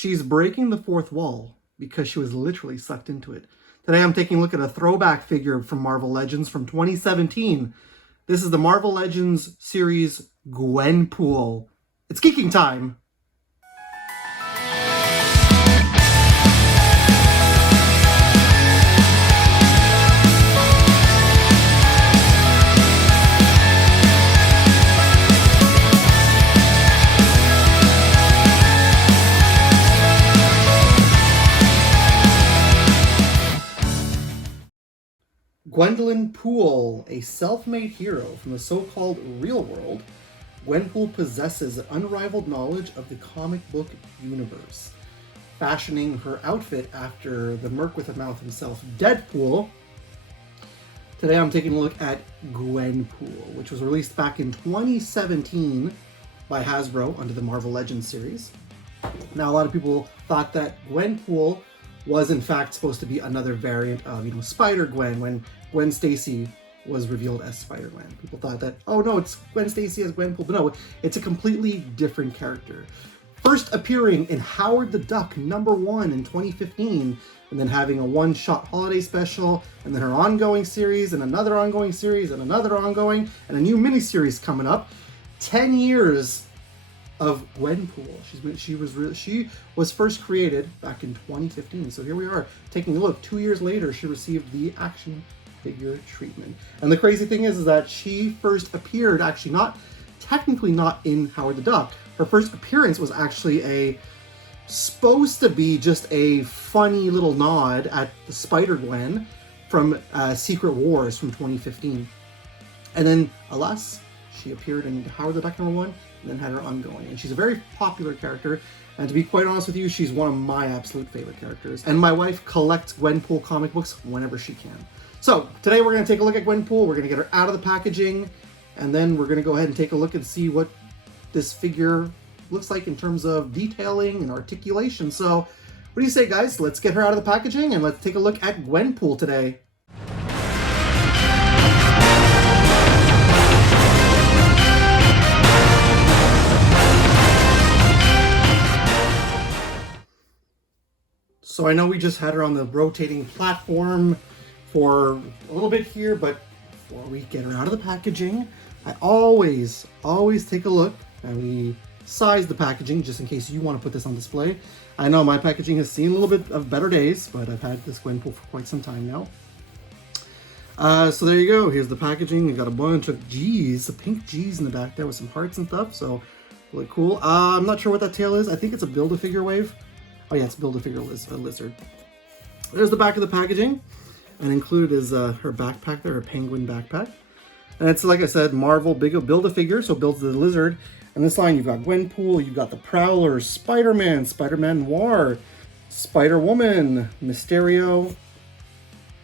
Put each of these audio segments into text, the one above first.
She's breaking the fourth wall because she was literally sucked into it. Today I'm taking a look at a throwback figure from Marvel Legends from 2017. This is the Marvel Legends series Gwenpool. It's geeking time! Gwenpool, a self-made hero from the so-called real world, Gwenpool possesses unrivaled knowledge of the comic book universe. Fashioning her outfit after the Merc with a Mouth himself, Deadpool, today I'm taking a look at Gwenpool, which was released back in 2017 by Hasbro under the Marvel Legends series. Now, a lot of people thought that Gwenpool was in fact supposed to be another variant of, Spider-Gwen, when Gwen Stacy was revealed as Spider-Gwen. People thought that, oh no, it's Gwen Stacy as Gwenpool, but no, it's a completely different character. First appearing in Howard the Duck #1 in 2015, and then having a one-shot holiday special, and then her ongoing series, and another ongoing series, and another ongoing, and a new miniseries coming up. 10 years of Gwenpool. She was first created back in 2015. So here we are taking a look. 2 years later, she received the action figure treatment. And the crazy thing is that she first appeared actually technically not in Howard the Duck. Her first appearance was actually supposed to be just a funny little nod at the Spider-Gwen from Secret Wars from 2015. And then, alas, she appeared in Howard the Duck #1, and then had her ongoing. And she's a very popular character, and to be quite honest with you, she's one of my absolute favorite characters. And my wife collects Gwenpool comic books whenever she can. So, today we're going to take a look at Gwenpool, we're going to get her out of the packaging, and then we're going to go ahead and take a look and see what this figure looks like in terms of detailing and articulation. So, what do you say, guys? Let's get her out of the packaging, and let's take a look at Gwenpool today. So I know we just had her on the rotating platform for a little bit here, but before we get her out of the packaging, I always take a look and we size the packaging just in case you want to put this on display. I know my packaging has seen a little bit of better days, but I've had this Gwenpool for quite some time now. So there you go. Here's the packaging. We got a bunch of G's, pink G's in the back there with some hearts and stuff. So really cool. I'm not sure what that tail is. I think it's a Build-A-Figure wave. Oh yeah, it's Build-A-Figure lizard. There's the back of the packaging. And included is her backpack there, her penguin backpack. And it's, like I said, Marvel Build-A-Figure, so builds the lizard. And this line, you've got Gwenpool, you've got the Prowler, Spider-Man, Spider-Man Noir, Spider-Woman, Mysterio,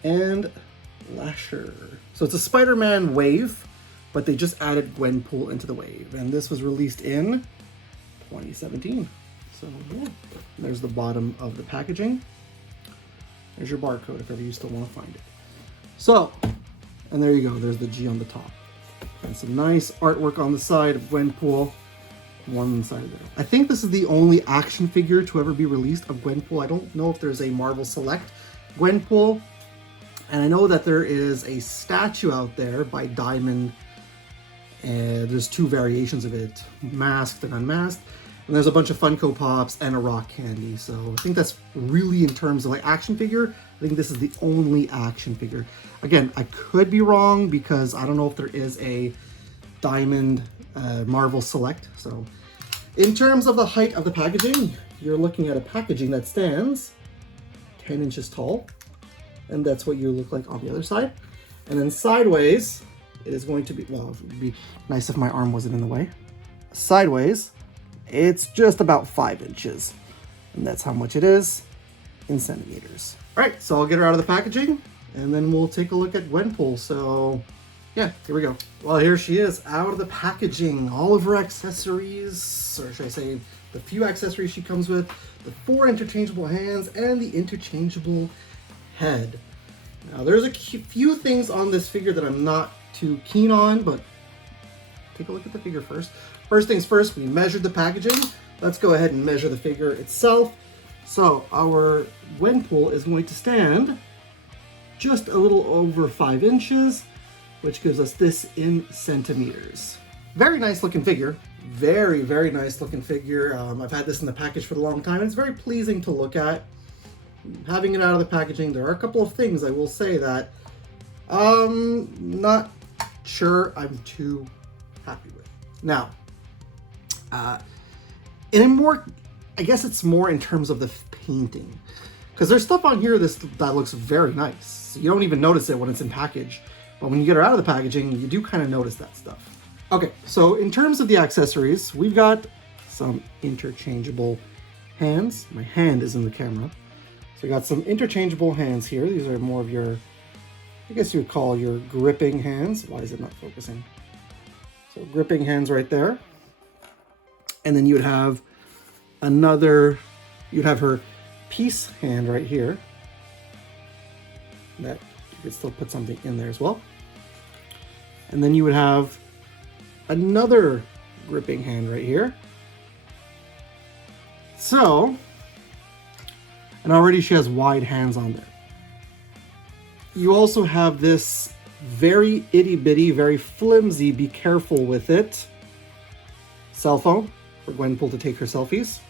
and Lasher. So it's a Spider-Man wave, but they just added Gwenpool into the wave. And this was released in 2017. So yeah, there's the bottom of the packaging. There's your barcode if ever you still want to find it. So, and there you go, there's the G on the top. And some nice artwork on the side of Gwenpool. One side there. I think this is the only action figure to ever be released of Gwenpool. I don't know if there's a Marvel Select Gwenpool. And I know that there is a statue out there by Diamond. There's two variations of it, masked and unmasked. And there's a bunch of Funko Pops and a rock candy. So I think that's really, in terms of like action figure, I think this is the only action figure. Again, I could be wrong because I don't know if there is a Diamond Marvel Select. So in terms of the height of the packaging, you're looking at a packaging that stands 10 inches tall. And that's what you look like on the other side. And then sideways, it is going to be, well, it would be nice if my arm wasn't in the way. Sideways, it's just about 5 inches. And that's how much it is in centimeters. All right, so I'll get her out of the packaging and then we'll take a look at Gwenpool. So yeah, here we go. Well, here she is out of the packaging. All of her accessories, or should I say the few accessories she comes with, the 4 interchangeable hands and the interchangeable head. Now there's a few things on this figure that I'm not too keen on, but take a look at the figure first. First things first, we measured the packaging. Let's go ahead and measure the figure itself. So our Gwenpool is going to stand just a little over 5 inches, which gives us this in centimeters. Very nice looking figure. Very, very nice looking figure. I've had this in the package for a long time. It's very pleasing to look at. Having it out of the packaging, there are a couple of things I will say that not sure I'm too happy with. Now, in a more, I guess it's more in terms of the painting, because there's stuff on here that looks very nice. You don't even notice it when it's in package, but when you get her out of the packaging, you do kind of notice that stuff. Okay, so in terms of the accessories, we've got some interchangeable hands. My hand is in the camera. So we got some interchangeable hands here. These are more of your, I guess you would call your gripping hands. Why is it not focusing? So gripping hands right there. And then you would have you'd have her peace hand right here. That you could still put something in there as well. And then you would have another gripping hand right here. So, and already she has wide hands on there. You also have this very itty bitty, very flimsy, be careful with it, cell phone for Gwenpool to take her selfies.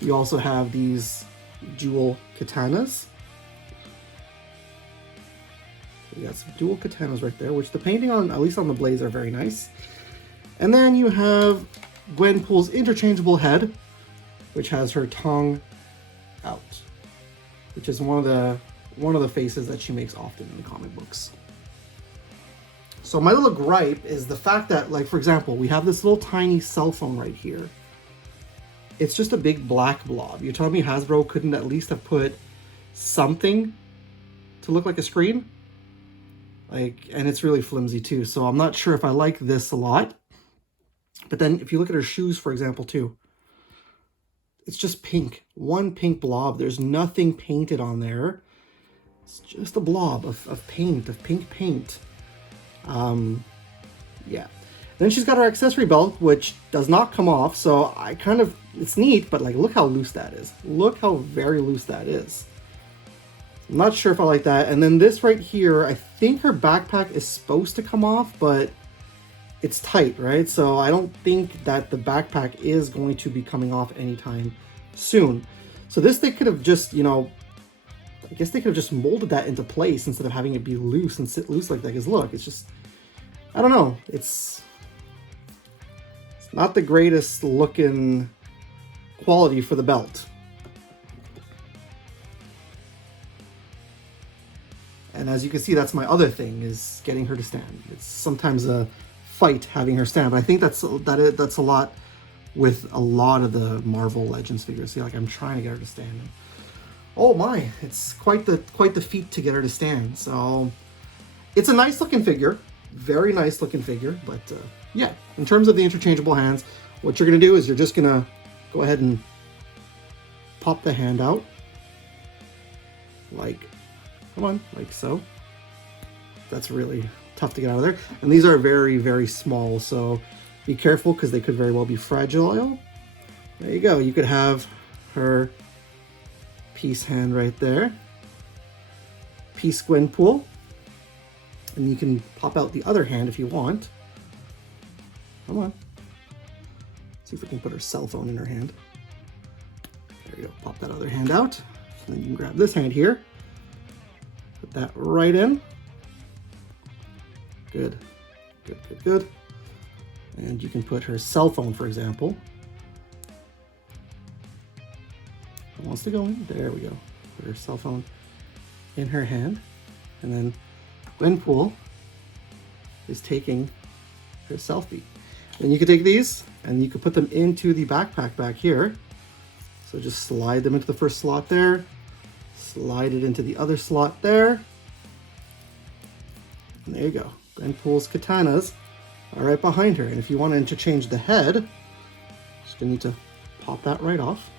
You also have these dual katanas. We got some dual katanas right there, which the painting on, at least on the blades, are very nice. And then you have Gwenpool's interchangeable head, which has her tongue out, which is one of the faces that she makes often in the comic books. So my little gripe is the fact that, like, for example, we have this little tiny cell phone right here. It's just a big black blob. You're telling me Hasbro couldn't at least have put something to look like a screen? Like, and it's really flimsy too, so I'm not sure if I like this a lot. But then if you look at her shoes, for example, too, it's just pink. One pink blob. There's nothing painted on there. It's just a blob of paint, of pink paint. Yeah. Then she's got her accessory belt, which does not come off, so it's neat, but like, look how loose that is. Look how very loose that is. I'm not sure if I like that. And then this right here, I think her backpack is supposed to come off, but it's tight, right? So I don't think that the backpack is going to be coming off anytime soon. So this, they could have just, I guess they could have just molded that into place instead of having it be loose and sit loose like that. Because look, it's just, I don't know. It's not the greatest looking quality for the belt. And as you can see, that's my other thing, is getting her to stand. It's sometimes a fight having her stand, but I think that's a lot with a lot of the Marvel Legends figures. See, like, I'm trying to get her to stand. Oh my, it's quite the feat to get her to stand. So it's a nice looking figure, very nice looking figure. But yeah, in terms of the interchangeable hands, what you're gonna do is you're just gonna go ahead and pop the hand out, like, come on, like so. That's really tough to get out of there. And these are very, very small, so be careful because they could very well be fragile. There you go. You could have her peace hand right there. Peace Gwenpool. And you can pop out the other hand if you want. Come on. See if we can put her cell phone in her hand. There you go. Pop that other hand out. And then you can grab this hand here. Put that right in. Good. Good, good, good. And you can put her cell phone, for example. It wants to go in. There we go. Put her cell phone in her hand. And then Gwenpool is taking her selfie. And you can take these and you can put them into the backpack back here. So just slide them into the first slot there. Slide it into the other slot there. And there you go. Gwenpool's katanas are right behind her. And if you want to interchange the head, just gonna need to pop that right off.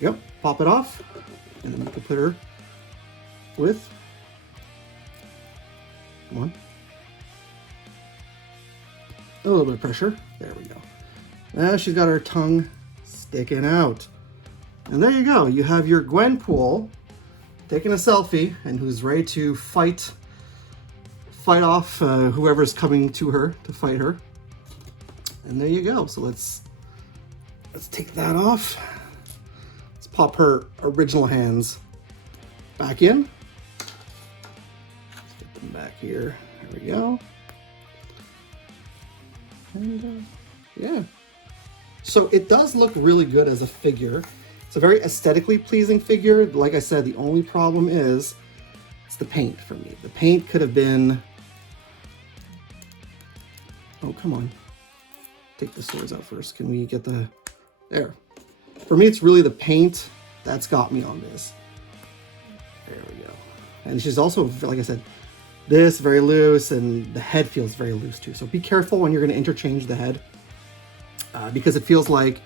Yep, pop it off. And then you can put her with, come on, a little bit of pressure. There we go. Now she's got her tongue sticking out. And there you go. You have your Gwenpool taking a selfie and who's ready to fight off whoever's coming to her to fight her. And there you go. So let's take that off. Let's pop her original hands back in. Let's get them back here. There we go. And yeah. So it does look really good as a figure. It's a very aesthetically pleasing figure. Like I said, the only problem is it's the paint for me. The paint could have been... Oh, come on. Take the swords out first. Can we get the... There. For me, it's really the paint that's got me on this. There we go. And she's also, like I said, this very loose, and the head feels very loose too. So be careful when you're going to interchange the head. Because it feels like,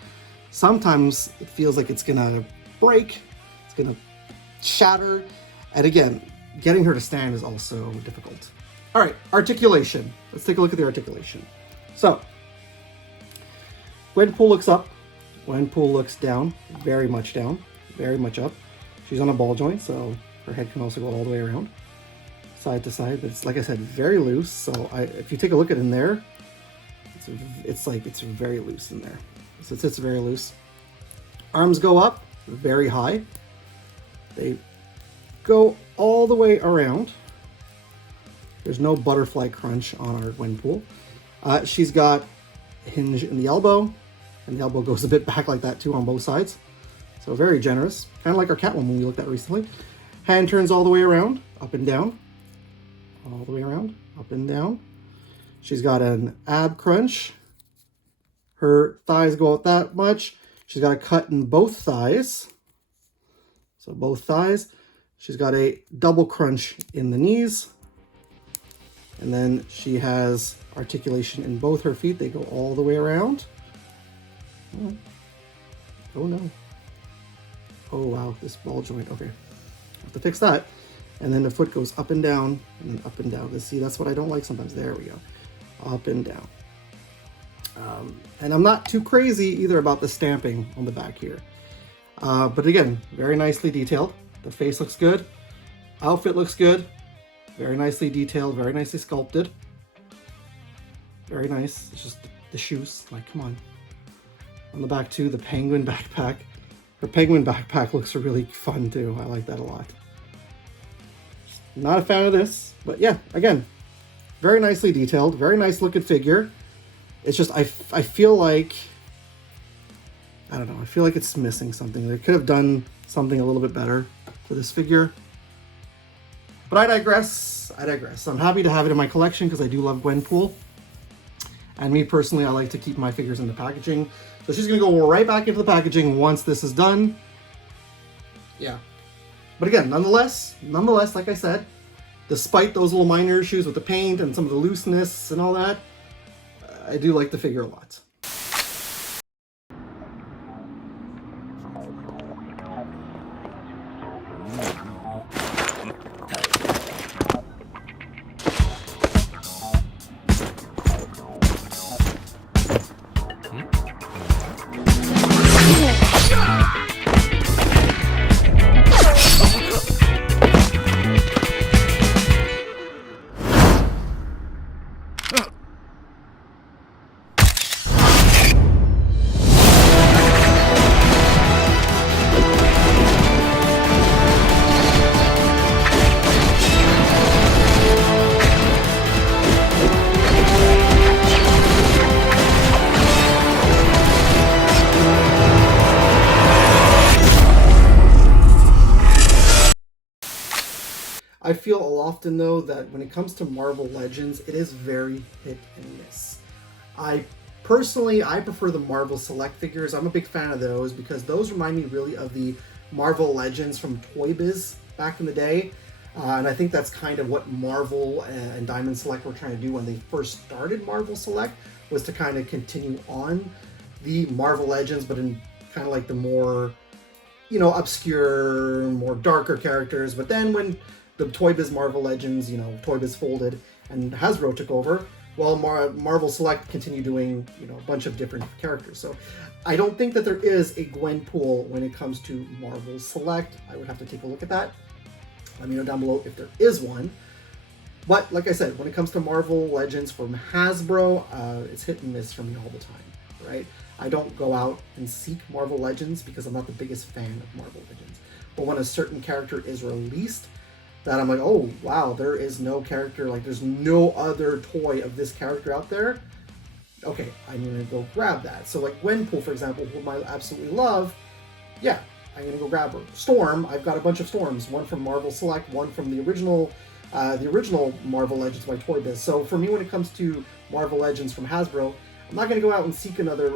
sometimes it feels like it's going to break. It's going to shatter. And again, getting her to stand is also difficult. All right, articulation. Let's take a look at the articulation. So, Gwenpool looks up. Gwenpool looks down, very much up. She's on a ball joint, so her head can also go all the way around, side to side. But it's, like I said, very loose. So if you take a look at it in there, it's very loose in there. So it sits very loose. Arms go up, very high. They go all the way around. There's no butterfly crunch on our Gwenpool. She's got a hinge in the elbow, and the elbow goes a bit back like that too on both sides. So very generous, kind of like our Catwoman we looked at recently. Hand turns all the way around, up and down. All the way around, up and down. She's got an ab crunch. Her thighs go out that much. She's got a cut in both thighs. So both thighs. She's got a double crunch in the knees. And then she has articulation in both her feet. They go all the way around. Oh no. Oh wow, this ball joint. Okay, I have to fix that. And then the foot goes up and down, and then up and down. Let's see, that's what I don't like sometimes. There we go. Up and down. And I'm not too crazy either about the stamping on the back here. But again, very nicely detailed. The face looks good. Outfit looks good. Very nicely detailed, very nicely sculpted. Very nice. It's just the shoes, like, come on. On the back too, the penguin backpack. Her penguin backpack looks really fun too. I like that a lot. Not a fan of this, but yeah, again, very nicely detailed, very nice looking figure. It's just, I feel like, I don't know, I feel like it's missing something. They could have done something a little bit better for this figure. But I digress. I'm happy to have it in my collection because I do love Gwenpool. And me personally, I like to keep my figures in the packaging. So she's going to go right back into the packaging once this is done. Yeah. But again, nonetheless, like I said, despite those little minor issues with the paint and some of the looseness and all that, I do like the figure a lot. I feel often though that when it comes to Marvel Legends, it is very hit and miss. I prefer the Marvel Select figures. I'm a big fan of those because those remind me really of the Marvel Legends from Toy Biz back in the day. And I think that's kind of what Marvel and Diamond Select were trying to do when they first started Marvel Select, was to kind of continue on the Marvel Legends, but in kind of like the more, you know, obscure, more darker characters. But then when the Toy Biz Marvel Legends, you know, Toy Biz folded and Hasbro took over, while Marvel Select continue doing, you know, a bunch of different characters. So I don't think that there is a Gwenpool when it comes to Marvel Select. I would have to take a look at that. Let me know down below if there is one. But like I said, when it comes to Marvel Legends from Hasbro, it's hit and miss for me all the time, right? I don't go out and seek Marvel Legends because I'm not the biggest fan of Marvel Legends. But when a certain character is released, that I'm like, oh, wow, there is no character, like there's no other toy of this character out there. Okay, I'm gonna go grab that. So like Gwenpool, for example, whom I absolutely love, yeah, I'm gonna go grab her. Storm, I've got a bunch of Storms, one from Marvel Select, one from the original Marvel Legends by Toy Biz. So for me, when it comes to Marvel Legends from Hasbro, I'm not gonna go out and seek another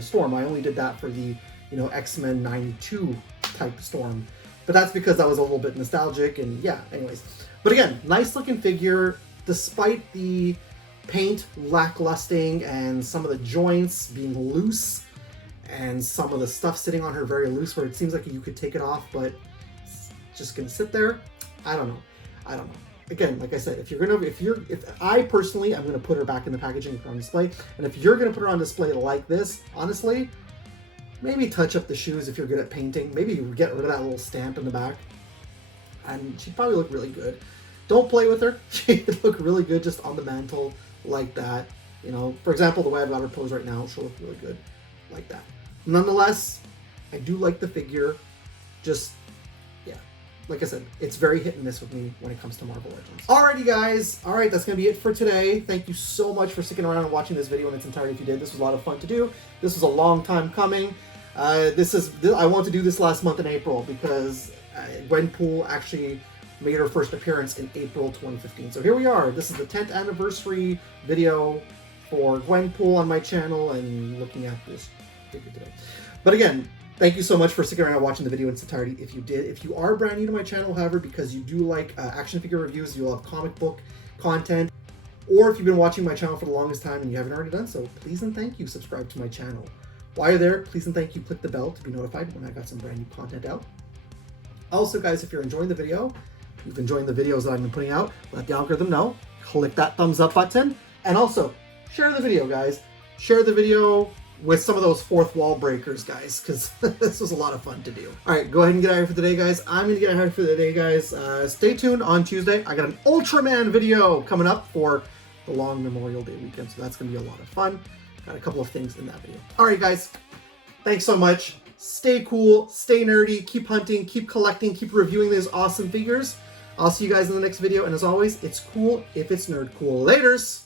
Storm. I only did that for the, you know, X-Men 92 type Storm. But that's because I was a little bit nostalgic, and yeah, anyways. But again, nice looking figure, despite the paint lacklustering and some of the joints being loose and some of the stuff sitting on her very loose where it seems like you could take it off, but it's just gonna sit there. I don't know. Again, like I said, if I personally, I'm gonna put her back in the packaging and put her on display. And if you're gonna put her on display like this, honestly, maybe touch up the shoes if you're good at painting. Maybe get rid of that little stamp in the back. And she'd probably look really good. Don't play with her. She'd look really good just on the mantle like that. You know, for example, the way I've got her posed right now, she'll look really good like that. Nonetheless, I do like the figure. Just, yeah, like I said, it's very hit and miss with me when it comes to Marvel Legends. Alrighty guys, alright, that's going to be it for today. Thank you so much for sticking around and watching this video in its entirety if you did. This was a lot of fun to do. This was a long time coming. I wanted to do this last month in April because Gwenpool actually made her first appearance in April 2015. So here we are. This is the 10th anniversary video for Gwenpool on my channel and looking at this figure today. But again, thank you so much for sticking around and watching the video in its entirety if you did. If you are brand new to my channel, however, because you do like action figure reviews, you love comic book content, or if you've been watching my channel for the longest time and you haven't already done so, please and thank you, subscribe to my channel. While you're there, please and thank you, click the bell to be notified when I got some brand new content out. Also, guys, if you're enjoying the video, you've been enjoying the videos that I've been putting out, let the algorithm know. Click that thumbs up button. And also, share the video, guys. Share the video with some of those fourth wall breakers, guys, because this was a lot of fun to do. All right, go ahead and get out of here for the day, guys. I'm going to get out of here for the day, guys. Stay tuned on Tuesday. I got an Ultraman video coming up for the long Memorial Day weekend, so that's going to be a lot of fun. Got a couple of things in that video. All right, guys. Thanks so much. Stay cool, stay nerdy, keep hunting, keep collecting, keep reviewing these awesome figures. I'll see you guys in the next video. And as always, it's cool if it's nerd cool. Laters!